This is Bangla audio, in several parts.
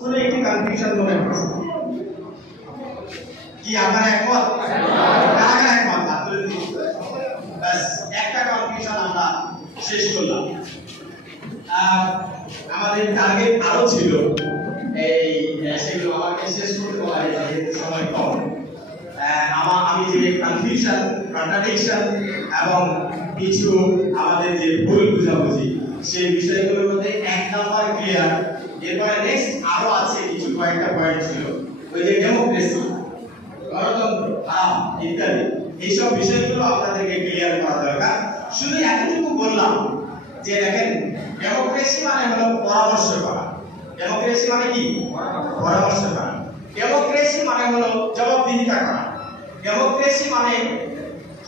শুনে একটি কনফিউশন মনে হচ্ছে কি আপনারা একমত? কারা একমত? আপনাদের ব্যাস একটা কনফিউশন আমরা শেষ করলাম। আমাদের টার্গেট আরো ছিল, এই সেগুলো আমাকে শেষ করতে বলা হয়েছে যেহেতু সময় কম। আমি যে কনফিউশন, কন্ট্রাডিকশন এবং কিছু আমাদের যে ভুল বুঝাবুঝি সেই বিষয়গুলোর মধ্যে এক নাম্বার ক্লিয়ার। এরপরে নেক্সট আরো আছে কিছু কয়েকটা পয়েন্ট ছিল, ওই যে ডেমোক্রেসি, গণতন্ত্র, ইত্যাদি, এইসব বিষয়গুলো আপনাদেরকে ক্লিয়ার করা দরকার। শুধু এতটুকু বললাম যে দেখেন, ডেমোক্রেসি মানে হলো পরামর্শ করা। ডেমোক্রেসি মানে কি? পরামর্শ করা। ডেমোক্রেসি মানে হলো জবাবদিহিতা করা। ডেমোক্রেসি মানে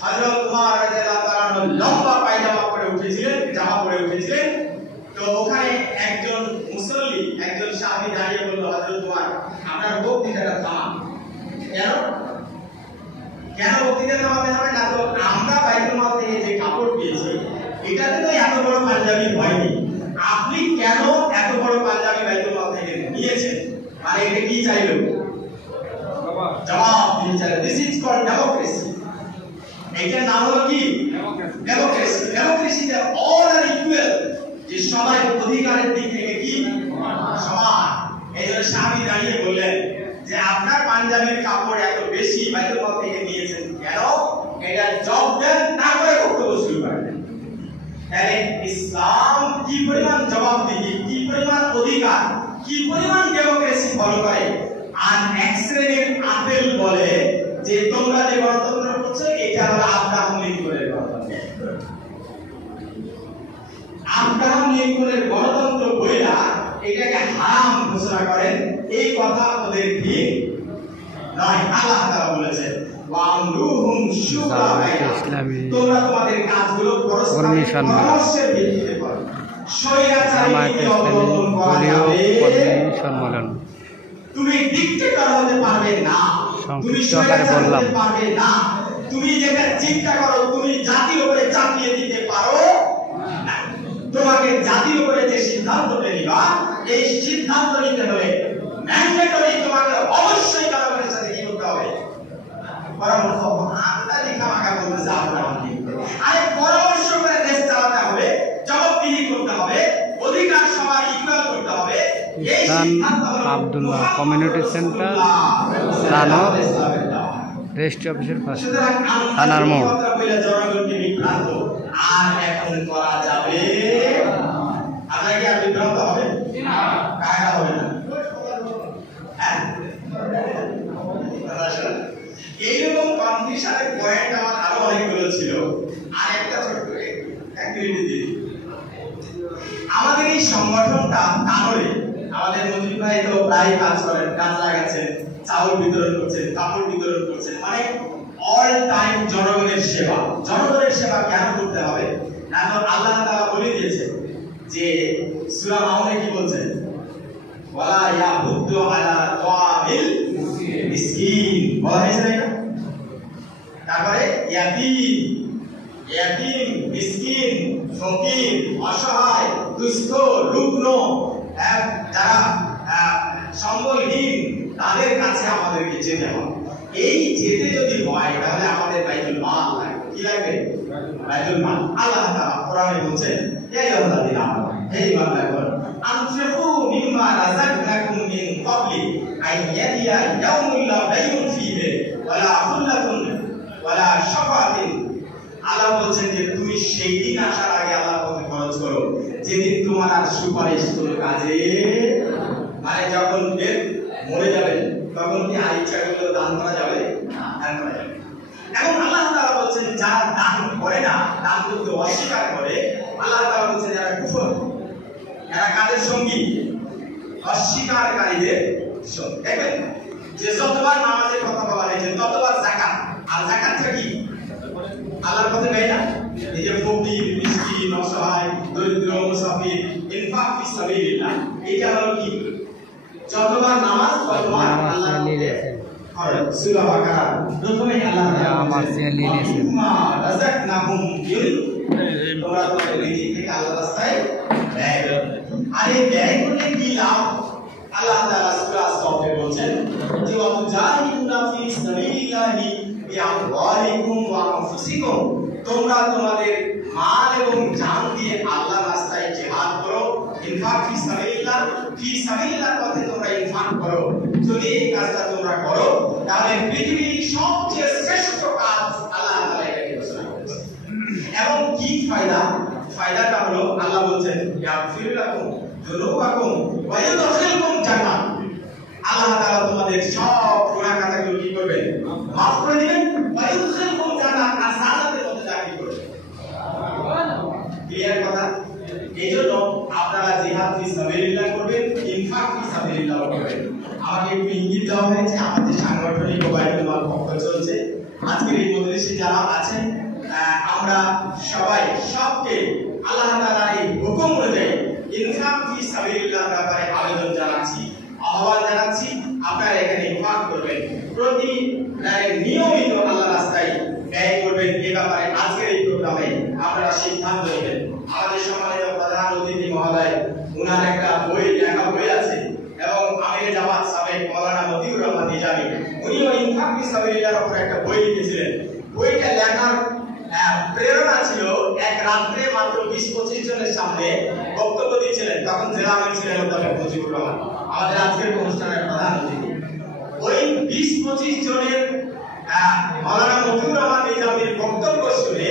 হযরত উমর রাদিয়াল্লাহু তাআলা লম্বা পায়জামা পরে উঠেছিলেন, জামা পরে উঠেছিলেন। তো ওখানে একজন মুসল্লি, একজন সাহাবী দাঁড়িয়ে বলল, হযরত উমর আপনার বক্তৃতাটা থামান। কেন বক্তৃতা থামাতে হবে না? তো আমরা বাইতুল মাল থেকে যে কাপড় পেয়েছি এটাতে তো এত বড় পাঞ্জাবি হয়নি, আপনি কেন এত বড় পাঞ্জাবি বাইতুল মাল থেকে নিয়েছেন? মানে এটা কি চাইলো? জবাব দিতে চাইলো। This is called democracy. এটার নাম হলো কি? ডেমোক্রেসি। ডেমোক্রেসিতে অল আর ইকুয়াল, যে সবাই অধিকারের দিক থেকে কি সমান। এই জন্য সাহাবী দাঁড়িয়ে বললেন যে আপনার পাঞ্জাবির কাপড় এত বেশি বাইতুল মাল থেকে নিয়েছেন কেন? এটা জব দেন, তারপরে বক্তব্য শুরু করেন। তাহলে ইসলাম কি পরিমাণ জবাবদিহি, কি পরিমাণ অধিকার, কি পরিমাণ ডেমোক্রেসি ফলো করে। আর এক শ্রেণীর আতেল বলে যে তোমরা যে গণতন্ত্র করছো এটা হলো আব্রাহাম লিঙ্কনের গণতন্ত্র। আব্রাহাম লিঙ্কনের গণতন্ত্র বইলা এটাকে হারাম ঘোষণা করেন, এই কথা ওদের ঠিক নয়। আল্লাহ তাআলা বলেছেন ওয়ামরুহুম শুরা বাইনাহুম, তোমরা তোমাদের কাজগুলো পরস্পরের ভিত্তিতে করো। স্বৈরাচারী নীতি অবলম্বন করা যাবে না। তুমি ডিক্টেটর হতে পারবে না, তুমি স্বৈরাচার হতে পারবে না। তুমি যেটা চিন্তা করো তুমি জাতির উপরে চাপিয়ে দিতে পারো না। তোমাকে জাতির উপরে যে সিদ্ধান্তটা নিবা, এই সিদ্ধান্ত নিতে হলে ম্যান্ডেটরি তোমাকে অবশ্যই জনগণের সাথে কি করতে হবে? পরামর্শ। আমরা লেখামাখা বলতেছি আব্রাহাম লিঙ্কন, আরে পরামর্শ করে দেশ চালাতে হবে, জবাবদিহি করতে হবে, অধিকার সবার ইকুয়াল করতে হবে। এই সিদ্ধান্ত হলো আব্দুল্লাহ কমিউনিটি সেন্টার, থানা রেজিস্ট্রি অফিসের পাশে, থানার মোড়। জনগণকে বিভ্রান্ত আর এখন করা যাবে। আপনাকে আর বিভ্রান্ত হবে না, কায়দা হবে না। এইরকম কনফিউশনের পয়েন্ট আমার আরো অনেকগুলো ছিল। আর একটা ছোট্ট এক মিনিট দিই, আমাদের এই সংগঠনটা তাহলে আমাদের মন্ত্রী ভাই তো প্রায় কাজ করেন, কাজ লাগাচ্ছেন, চাউল বিতরণ করছেন, কাপড় বিতরণ করছেন, মানে অল টাইম জনগণের সেবা। জনগণের সেবা কেন করতে হবে? না তো আল্লাহ তাআলা বলে দিয়েছেন যে সূরা মাউনে কি বলছেন? ওয়ালা ইয়াহুদ্দু আলা তাআমিল মিসকিন, বলা হয়েছে না? তারপরে ইয়াতীম, মিসকিন, ফকির, অসহায়, দুস্থ, রুগ্ন, যারা সম্বলহীন, তাদের কাছে আমাদেরকে যেতে হবে। এই যেতে যদি হয় তাহলে আমাদের বাইতুল মাল লাগবে। কি লাগবে? বাইতুল মাল। আল্লাহ তাআলা কোরআনে বলছেন ইয়া আইয়ুহাল্লাযীনা আমানু, হে ঈমানদারগণ, আনফিকু মিম্মা রাযাকনাকুম মিন ক্বাবলি আন ইয়াতিয়া ইয়াউমুন লা বাইউন ফীহি ওয়ালা খুল্লাতুন ওয়ালা শাফাআতিন। আল্লাহ বলছেন যে তুমি সেই দিন আসার আগে আল্লাহর পথে খরচ করো যেদিন তোমার আর সুপারিশ কোনো কাজে, মানে যখন মরে যাবে তখন কি আর ইচ্ছাগুলো দান করা যাবে? দান করা যাবে। এখন আল্লাহ তাআলা বলছেন যারা দান করে না, দান করতে অস্বীকার করে, আল্লাহ তাআলা বলছেন যারা কুফর, এরা কাদের সঙ্গী? অস্বীকারীদের সঙ্গী। দেখবেন যে যতবার নামাজের কথা বলা হয়েছে ততবার যাকাত, আর যাকাতটা কি? আল্লাহর পথে দেয় না। এই যে ফকির, মিসকিন, অসহায়, দরিদ্র, মুসাফির, ইনফাক ফি সাবিলিল্লাহ, এটা হলো কি? যতবার নামাজ ততবার আল্লাহ খরচ। সূরা বাকারা প্রথমে আল্লাহ রাযাকনাহুম, তোমরা তোমাদের রিজিক থেকে আল্লাহর রাস্তায় ব্যয় করো। আর এই ব্যয় করলে কি লাভ? আল্লাহ তাআলা সূরা আস-সাফে বলেন যে ওয়াতুজাহিদুনা ফি সাবিলিল্লাহি বিআমওয়ালিকুম ওয়া আনফুসিকুম, তোমরা তোমাদের মাল এবং জান দিয়ে আল্লাহর রাস্তায় জিহাদ করো। ইনফাক ফি সাবিলিল্লাহ, ফি সাবিলিল্লাহ পথে তোমরা ইনফাক করো। যদি এই কাজটা তোমরা করো তাহলে পৃথিবীর সবচেয়ে শ্রেষ্ঠ কাজ আল্লাহ তাআলা এটাকে ঘোষণা করেছেন। এবং কি ফায়দা? ফায়দাটা হলো আল্লাহ বলেন ইয়াগফির লাকুম যুনুবাকুম ওয়া ইউদখিলকুম জান্নাত। আল্লাহ তাআলা তোমাদের সব গুনাহ খাতাগুলো কি করবেন? মাফ করে দিবেন। ওয়া ইউদখিলকুম জান্নাত, আর জান্নাতের মধ্যে দাখিল করবেন। ক্লিয়ার কথা? এইজন্য আপনারা জিহাদ ফি সাবিলিল্লাহ করবেন, ইনফাক ফি সাবিলিল্লাহ করবেন। আমাকে একটু ইঙ্গিত দেওয়া হয়েছে আমাদের সাংগঠনিক ও বাইতুল মাল পক্ষ চলছে। আজকের এই মজলিসে যারা আছেন আমরা সবাই সবকে আল্লাহ তাআলার এই হুকুম অনুযায়ী ইনফাক ফি সাবিলিল্লাহ ব্যাপারে আবেদন জানাচ্ছি, আহ্বান জানাচ্ছি। আপনারা এখানে ইনফাক করবেন, প্রতি নিয়মিত আল্লাহর রাস্তায় ব্যয় করবেন। এই ব্যাপারে আজকের এই প্রোগ্রামে আপনারা সিদ্ধান্ত নেবেন। আমাদের সম্মানিত প্রধান অতিথি মহোদয়, উনার একটা লেখা বই আছে এবং আমির জামাত সাবেক মাওলানা মতিউর রহমান নিজামী উনিও ইনফাক ফি সাবিলিল্লাহর উপর একটা বই লিখেছিলেন। বইটা লেখার প্রেরণা ছিল এক রাত্রে মাত্র 20-25 জনের সামনে বক্তব্য দিচ্ছিলেন, তখন জেলা আমির ছিলেন অধ্যাপক মুজিবুর রহমান, আমাদের আজকের অনুষ্ঠানের প্রধান অতিথি। ওই 20-25 জনের মাওলানা মতিউর রহমান নিজামীর বক্তব্য শুনে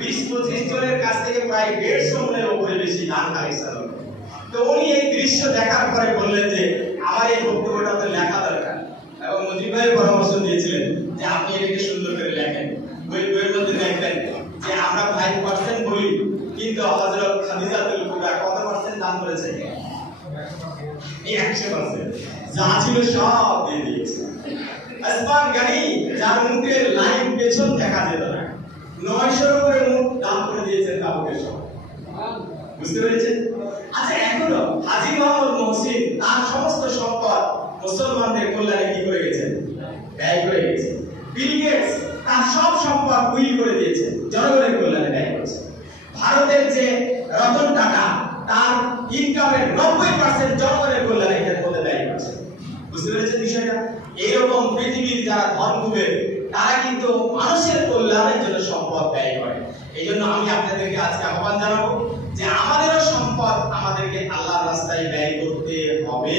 20-25 জনের কাছ থেকে প্রায় 150 মনের উপরে বেশি দান কালেকশন হলো। তো উনি এই দৃশ্য দেখার পরে বললেন যে আমার এই বক্তব্যটা তো লেখা দরকার, এবং মুজিব ভাই পরামর্শ দিয়েছিলেন যে আপনি এটাকে সুন্দর করে লেখেন। বইয়ের মধ্যে দেখবেন যে আমরা 5% বলি, কিন্তু হযরত খাদিজাতুল কুবরা কত পার্সেন্ট দান করেছে? 100%। যা ছিল সব দিয়ে দিয়েছে। আসমান গানি যার মুখের লাইন পেছন দেখা যেত না, 900 করে মুখ দান করে দিয়েছেন কাবুকে সব। বুঝতে পেরেছেন? আচ্ছা, এখনো হাজী মোহাম্মদ মহসিন তার সমস্ত সম্পদ মুসলমানদের কল্যাণে কি করে গেছেন? ব্যয় করে গেছেন। বিল গেটস তার সব সম্পদ উইল করে দিয়েছে, জনগণের কল্যাণে ব্যয় করেছে। ভারতের যে রতন টাটা তার ইনকামের 90% জনগণের কল্যাণে এর মধ্যে ব্যয় করেছে। বুঝতে পেরেছেন বিষয়টা? এইরকম পৃথিবীর যারা ধনকুবের তারা কিন্তু মানুষের কল্যাণের জন্য সম্পদ ব্যয় করে। এই জন্য আমি আপনাদেরকে আজকে আহ্বান জানাবো যে আমাদেরও সম্পদ আমাদেরকে আল্লাহর রাস্তায় ব্যয় করতে হবে।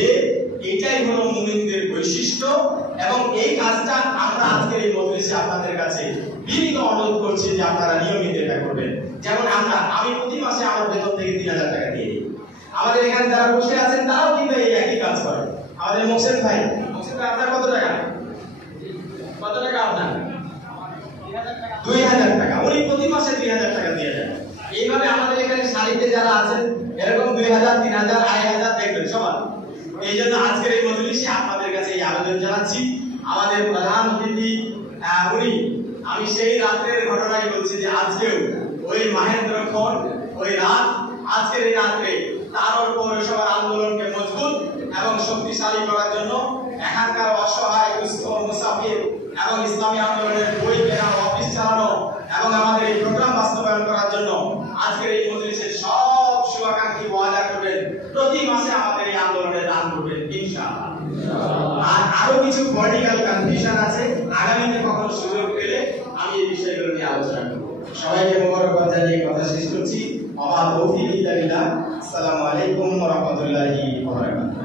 এটাই হলো মুমিনদের বৈশিষ্ট্য, এবং এই কাজটা আমরা আজকের এই মজলিসে আপনাদের কাছে বিনীত অনুরোধ করছি যে আপনারা নিয়মিত এটা করবেন। যেমন আমি প্রতি মাসে আমার বেতন থেকে 3000 টাকা দিয়ে দিই। আমাদের এখানে যারা বসে আছেন তারাও কিন্তু এই একই কাজ করে। আমাদের মোকসেদ ভাই, আপনার কত টাকা? কত টাকা আপনার? 2000 টাকা। উনি প্রতি মাসে 2000 টাকা দিয়ে দেন। এইভাবে আমাদের এখানে শাড়িতে যারা আছেন এরকম 2000, 3000, 2500 দেখবেন সবার। এই জন্য আজকের এই মজলিসে আপনাদের কাছে এই আবেদন জানাচ্ছি। আমাদের প্রধান অতিথি উনি, আমি সেই রাতের ঘটনাই বলছি যে আজকেও ওই মহেন্দ্রক্ষণ, ওই রাত, আজকের এই রাত্রে তারও পৌরসভার আন্দোলনকে মজবুত এবং শক্তিশালী করার জন্য এখানকার অসহায় মুসাফির এবং ইসলামী আন্দোলনের বই কেনা, অফিস চালানো এবং আমাদের এই প্রোগ্রাম বাস্তবায়ন করার জন্য আজকের এই মজলিসের সব শুভাকাঙ্ক্ষী ওয়াদা করবেন প্রতি মাসে আমাদের এই আন্দোলনে দান করবেন ইনশাআল্লাহ। আর আরো কিছু পলিটিক্যাল কনফিউশন আছে, আগামীতে কখনো সুযোগ পেলে আমি এই বিষয়গুলো নিয়ে আলোচনা করব। সবাইকে মোবারকবাদ জানিয়ে কথা শেষ করছি। ওয়া তৌফিক ইল্লা বিল্লাহ। আসসালামু আলাইকুম ওয়া রাহমাতুল্লাহি ওয়া বারাকাতুহু।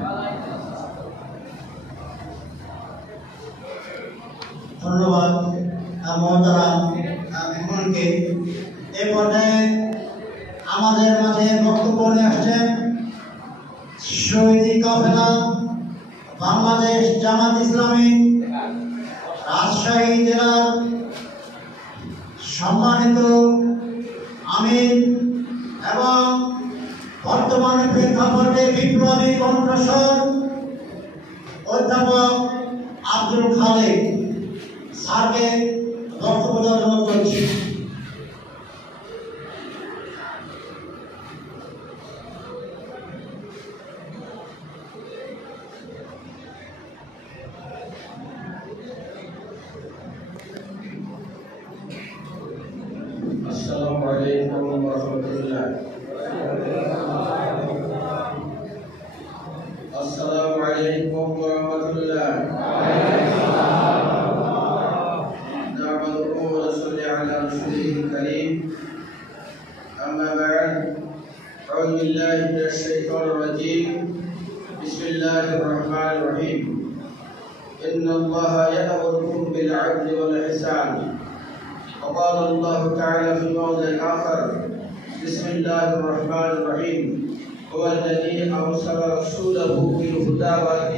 ধন্যবাদ মহতারাম মেহমানকে। এই পর্যায়ে আমাদের মাঝে বক্তব্য নিয়ে আসছেন শহীদি কাফেলা বাংলাদেশ জামাত ইসলামী রাজশাহী জেলার সম্মানিত আমির এবং বর্তমান প্রেক্ষাপটে বিপ্লবী কণ্ঠস্বর অধ্যাপক আব্দুল খালেক স্যারকে বক্তব্য দেওয়ার জন্য করছি। আসসালামু আলাইকুম ওয়া রাহমাতুল্লাহ। আসসালামু আলাইকুম الكريم أما بعد أعوذ بالله من الشيطان الرجيم بسم الله الرحمن الرحيم إن الله يأمركم بالعدل والإحسان وقال الله تعالى في موضع آخر بسم الله الرحمن الرحيم هو الذي أرسل رسوله بالهدى ودين